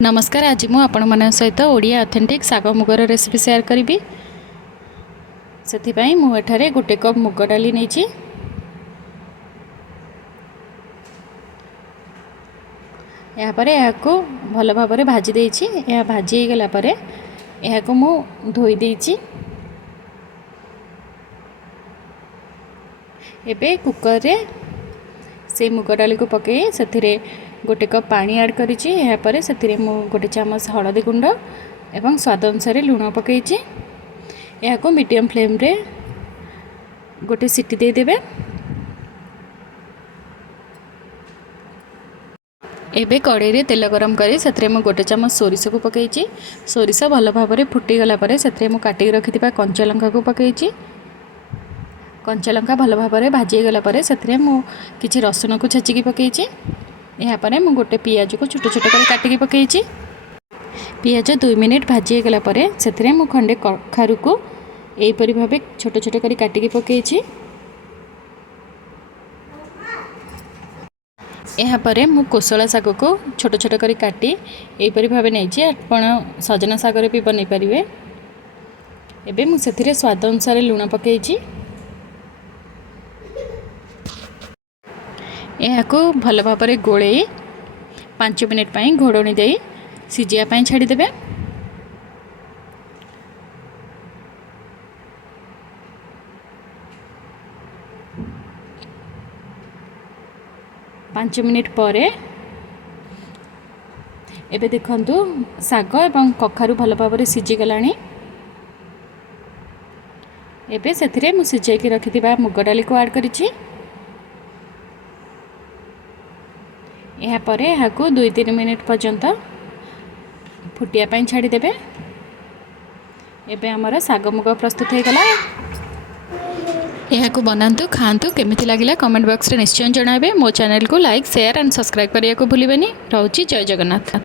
नमस्कार। आज मु आपण मन सहित ओडिया ऑथेंटिक साग मुगर रेसिपी शेयर करी। से मुझे गोटे कप मुग डाली नहीं यापर यह भल भाव भाजी देछि। यह भाजी गला परे यह मु धोई देछि। एबे कुकर रे से मुग डाली को पकई से गोटे कप पानी ऐड करिछि। यह परे से मु गोटे चामच हळदी गुंड एवं स्वाद अनुसार लुण पकईछि। यह को मीडियम फ्लेम रे गोटे सीटी दे देबे। एबे कड़ाई रे तेल गरम करी से मु गोटे चामच सोरिष को पकईछि। सोरिष भल भाव फुटी गला परे से मु काटी रखिथिबा कंचा लंका को पकईछि। कंचा लंका भल भाव भाजी गला परे से मु किछि रसुण को छेचिकी पकईछि। यापर मु गोटे पियाज को छोट छोट कर काटिकी पकईछि। पियाज 2 मिनिट भाजी गला परे से मु खंडे कखारु को एपरि भाबे छोट छोट कर काटिकी पकईछि। यापर मु कोसला साग को छोट छोट कर काटी एपरि भाबे नेछि। आपण सजना साग रे भी बनै परिवे। एबे मु सेथिरे स्वाद अनुसार लुण पकईछि। यह को भल भाव गोले 5 मिनिट पाई घोड़नी दे सीझा छाड़ीदे। 5 मिनिट परे एबे देखंतु साग एवं कखारु भल भाव सीझी गलानी। एबे सेथिरे मु सिझाई रखिथिबा मुग डाली को ऐड करिछि। यापर यह 2-3 मिनिट पर्यंत फुटिया छाड़ीदे। एबे हमर साग मुग प्रस्तुत हो गला। यह बनातु खातु केमिति लागिला कमेंट बॉक्स रे निश्चय जणाबे। मो चैनल को लाइक शेयर एंड सब्सक्राइब करिया को भूलिबेनी। रहउची जय जगन्नाथ।